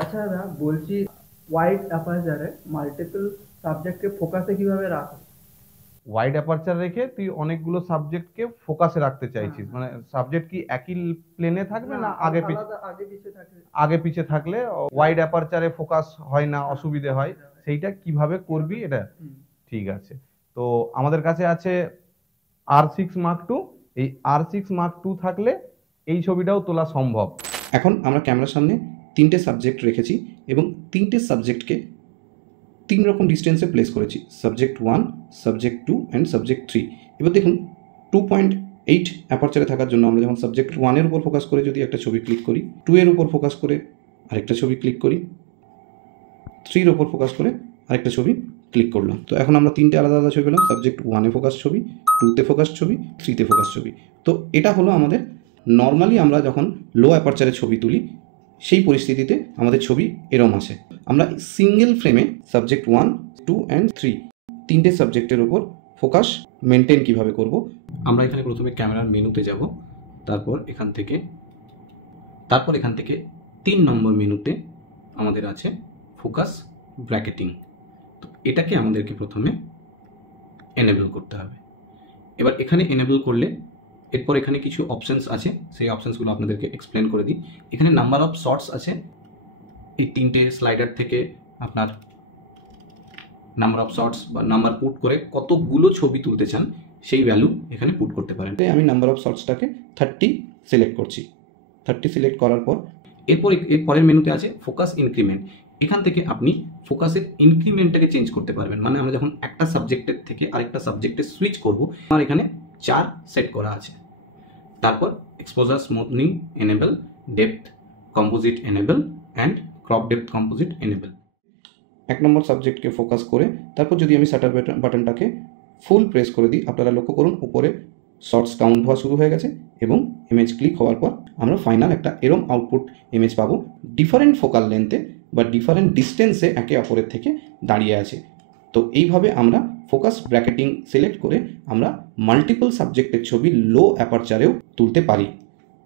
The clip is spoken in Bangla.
আচ্ছা দাদা, বলছি ওয়াইড অ্যাপারচারে মাল্টিপল সাবজেক্টকে ফোকাসে কিভাবে রাখা? ওয়াইড অ্যাপারচার রেখে তুই অনেকগুলো সাবজেক্টকে ফোকাসে রাখতে হ্যাঁ চাইছিস, হ্যাঁ। মানে সাবজেক্ট কি একই প্লেনে থাকবে না, না আগে পিছে? আলাদা আগে পিছে থাকে। আগে পিছে থাকলে ওয়াইড অ্যাপারচারে ফোকাস হয় না, হ্যাঁ, অসুবিধে হয়। অসুবিধা হয়। সেইটা কিভাবে করবি কিভাবে? এটা? হুম। ঠিক আছে। তো আমাদের কাছে আছে R6 Mark II। এই R6 Mark II থাকলে এই ছবিটাও তোলা সম্ভব। এখন আমরা ক্যামেরার সামনে তিনটে সাবজেক্ট রেখেছি এবং তিনটে সাবজেক্টকে তিন রকম ডিস্টেন্সে প্লেস করেছি, সাবজেক্ট 1, সাবজেক্ট 2 অ্যান্ড সাবজেক্ট 3। এবার দেখুন 2.8 অ্যাপারচারে থাকার জন্য আমরা যখন সাবজেক্ট 1-এর উপর ফোকাস করে যদি একটা ছবি ক্লিক করি, 2-এর উপর ফোকাস করে আরেকটা ছবি ক্লিক করি, 3-এর উপর ফোকাস করে আরেকটা ছবি ক্লিক করলাম। তো এখন আমরা তিনটে আলাদা আলাদা ছবি পেলাম, সাবজেক্ট 1-এ ফোকাস ছবি, 2-তে ফোকাস ছবি, 3-তে ফোকাস ছবি। তো এটা হলো আমাদের নর্মালি আমরা যখন লো অ্যাপারচারে ছবি তুলি সেই পরিস্থিতিতে আমাদের ছবি এরম আসে। আমরা সিঙ্গেল ফ্রেমে সাবজেক্ট 1, 2 অ্যান্ড 3 তিনটে সাবজেক্টের উপর ফোকাস মেনটেন কিভাবে করব, আমরা এখানে প্রথমে ক্যামেরার মেনুতে যাব, তারপর এখান থেকে 3 নম্বর মেনুতে আমাদের আছে ফোকাস ব্র্যাকেটিং। তো এটাকে আমাদেরকে প্রথমে এনেবল করতে হবে। এবার এখানে এনেবল করলে এরপর এখানে কিছু অপশানস আছে, সেই অপশানসগুলো আপনাদেরকে এক্সপ্লেন করে দিই। এখানে নাম্বার অফ শটস আছে, এই তিনটে স্লাইডার থেকে আপনার নাম্বার অফ শটস বা নাম্বার পুট করে কতগুলো ছবি তুলতে চান সেই ভ্যালু এখানে পুট করতে পারেন। আমি নাম্বার অফ শটসটাকে 30 সিলেক্ট করছি। 30 সিলেক্ট করার পর এর পরের মেনুতে আছে ফোকাস ইনক্রিমেন্ট। এখান থেকে আপনি ফোকাসের ইনক্রিমেন্টটাকে চেঞ্জ করতে পারবেন, মানে আমরা যখন একটা সাবজেক্টের থেকে আরেকটা সাবজেক্টে সুইচ করব, আমার এখানে 4 সেট করা আছে। তারপর exposure smoothing enable, depth composite enable and crop depth composite enable. এক নম্বর সাবজেক্টকে ফোকাস করে তারপর যদি আমি শাটার বাটনটাকে ফুল প্রেস করে দিই, আপনারা লক্ষ্য করুন উপরে শর্টস কাউন্ট হওয়া শুরু হয়ে গেছে এবং ইমেজ ক্লিক হওয়ার পর আমরা ফাইনাল একটা এরম আউটপুট ইমেজ পাবো, ডিফারেন্ট ফোকাল লেন্থে বা ডিফারেন্ট ডিস্টেন্সে একে অপরের থেকে দাঁড়িয়ে আছে। তো এইভাবে আমরা ফোকাস ব্র্যাকেটিং সিলেক্ট করে আমরা মাল্টিপল সাবজেক্টের ছবি লো অ্যাপারচারেও তুলতে পারি।